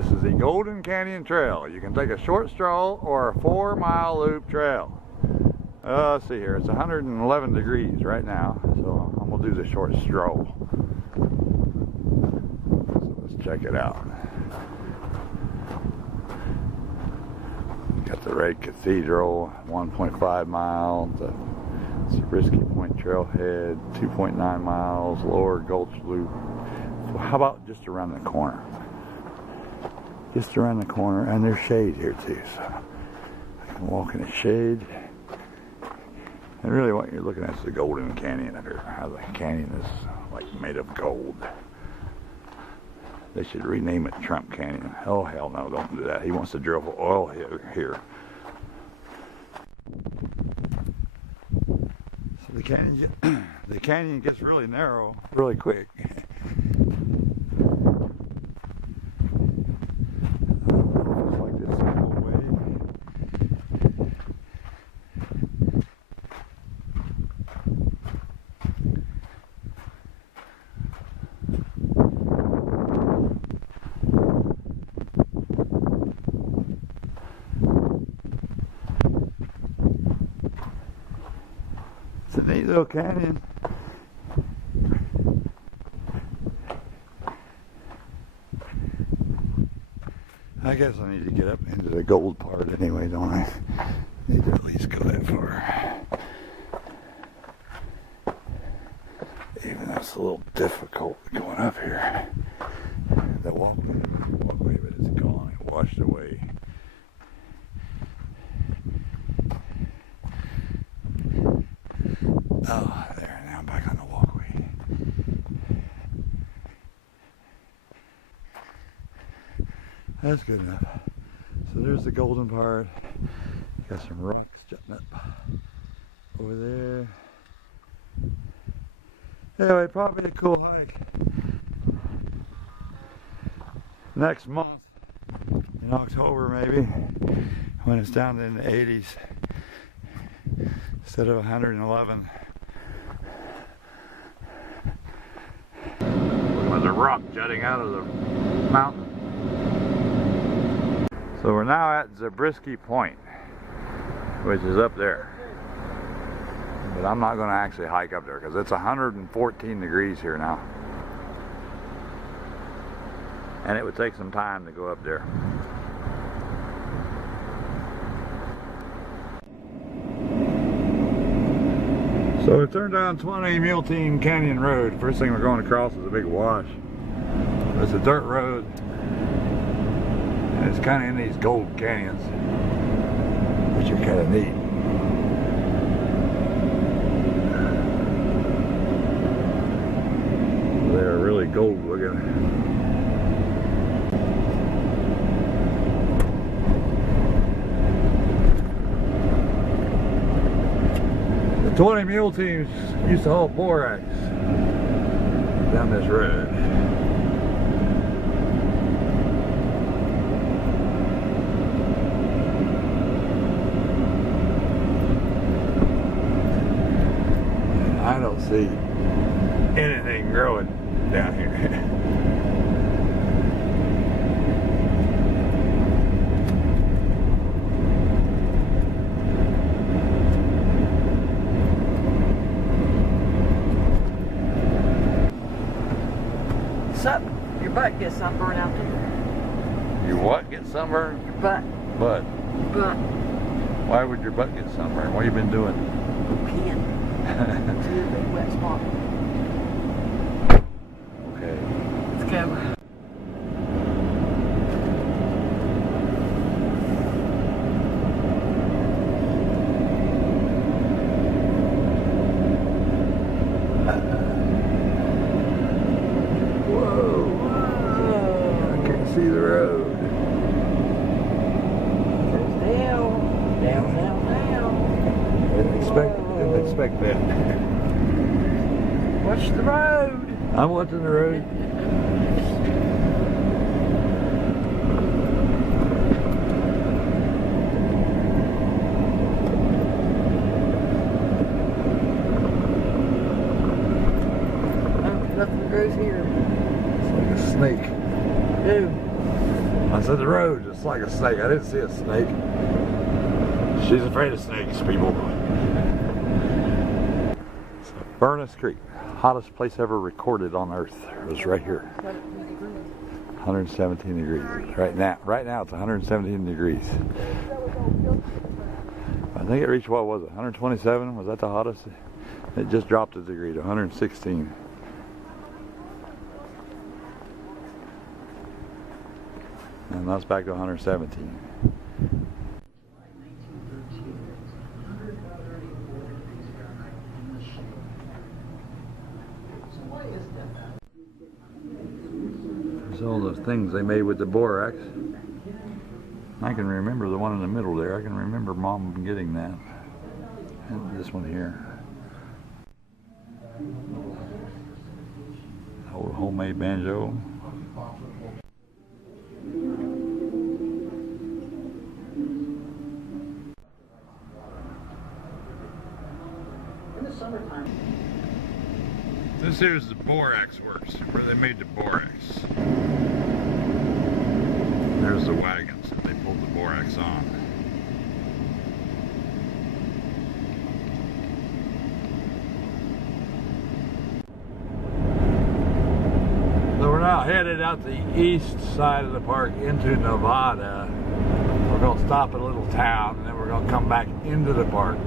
This is the Golden Canyon Trail. You can take a short stroll or a 4-mile loop trail. Let's see here. It's 111 degrees right now, so I'm gonna do the short stroll. So let's check it out. Got the Red Cathedral, 1.5 miles. The Zabriskie Point trailhead, 2.9 miles. Lower Gulch Loop. So how about just around the corner? Just around the corner, and there's shade here too, so I can walk in the shade. And really what you're looking at is the Golden Canyon up here. How the canyon is like made of gold. They should rename it Trump Canyon. Oh hell no, don't do that. He wants to drill for oil here. So the canyon gets really narrow really quick. It's a neat little canyon. I guess I need to get up into the gold part anyway, don't I? Need to at least go that far. Even though it's a little difficult going up here. The walkway, but it's gone. It washed away. Oh, there, now I'm back on the walkway. That's good enough. So there's the golden part. Got some rocks jutting up over there. Anyway, probably a cool hike. Next month, in October maybe, when it's down in the 80s instead of 111. There's a rock jutting out of the mountain. So we're now at Zabriskie Point, which is up there. But I'm not going to actually hike up there because it's 114 degrees here now. And it would take some time to go up there. So we turned down 20 Mule Team Canyon Road. First thing we're going across is a big wash. It's a dirt road. And it's kind of in these gold canyons, which are kind of neat. They're really gold looking. The 20 mule teams used to haul borax down this road. I don't see anything growing down here. Sup? Your butt gets sunburned out there. Your what get sunburned? Your butt. Butt. Butt. Why would your butt get sunburned? What have you been doing? Peeing. See a big wet spot. Okay. Let's go. See the road. Down. Didn't expect that. Watch the road. I'm watching the road. Oh, nothing grows here. It's like a snake. Dude. I said the road just like a snake. I didn't see a snake. She's afraid of snakes, people. So, Berner Street, hottest place ever recorded on Earth. It was right here. 117 degrees. Right now it's 117 degrees. I think it reached, what was it, 127? Was that the hottest? It just dropped a degree to 116. And now it's back to 117. There's all those things they made with the borax. I can remember the one in the middle there. I can remember Mom getting that. And this one here. Old homemade banjo. This here's the borax works, where they made the borax. There's the wagons that they pulled the borax on. So we're now headed out the east side of the park into Nevada. We're going to stop at a little town and then we're going to come back into the park.